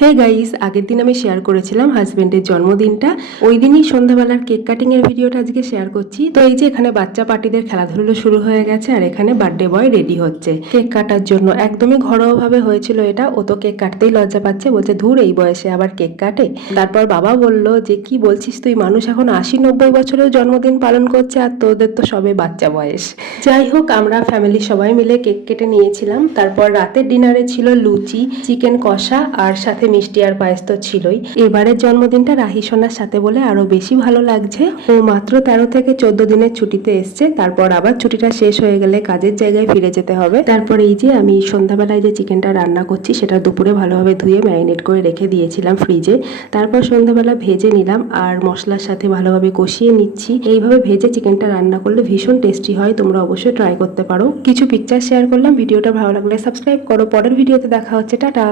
Hey guys, আগের দিন আমি শেয়ার করেছিলাম হাজবেন্ডের জন্মদিনটা। ওই দিনই সন্ধ্যাবেলার কেক কাটিং এর ভিডিওটা আজকে শেয়ার করছি। তো এই যে এখানে বাচ্চা পার্টিদের খেলাধুলো শুরু হয়ে গেছে আর এখানে বার্থডে বয় রেডি হচ্ছে কেক কাটার জন্য। একদমই ঘরোয়া ভাবে হয়েছিল এটা। ও তো কেক কাটতেই লজ্জা পাচ্ছে, বলছে ধুর এই বয়সে আবার কেক কাটে। তারপর বাবা বলল যে কি বলছিস তুই, মানুষ এখন 80-90 বছরেও জন্মদিন পালন করছে আর তোদের তো সবে বাচ্চা বয়স। যাই হোক, আমরা ফ্যামিলি সবাই মিলে কেক কেটে নিয়েছিলাম। তারপর রাতের ডিনারে ছিল লুচি, চিকেন কষা আর সাথে মিষ্টি আর পায়েস তো ছিলই। এবারের জন্মদিনটা রাহি সোনার সাথে বলে আরো বেশি ভালো লাগছে। ও মাত্র 13 থেকে 14 দিনের ছুটিতে এসছে। তারপর আবার ছুটিটা শেষ হয়ে গেলে কাজের জায়গায় ফিরে যেতে হবে। তারপর এই যে আমি সন্ধ্যাবেলায় যে চিকেনটা রান্না করছি সেটা দুপুরে ভালোভাবে ধুয়ে ম্যারিনেট করে রেখে দিয়েছিলাম ফ্রিজে। তারপর সন্ধ্যাবেলা ভেজে নিলাম আর মশলার সাথে ভালোভাবে কষিয়ে নিচ্ছি। এইভাবে ভেজে চিকেনটা রান্না করলে ভীষণ টেস্টি হয়, তোমরা অবশ্যই ট্রাই করতে পারো। কিছু পিকচার শেয়ার করলাম, ভিডিওটা ভালো লাগলে সাবস্ক্রাইব করো। পরের ভিডিওতে দেখা হচ্ছে, টাটা।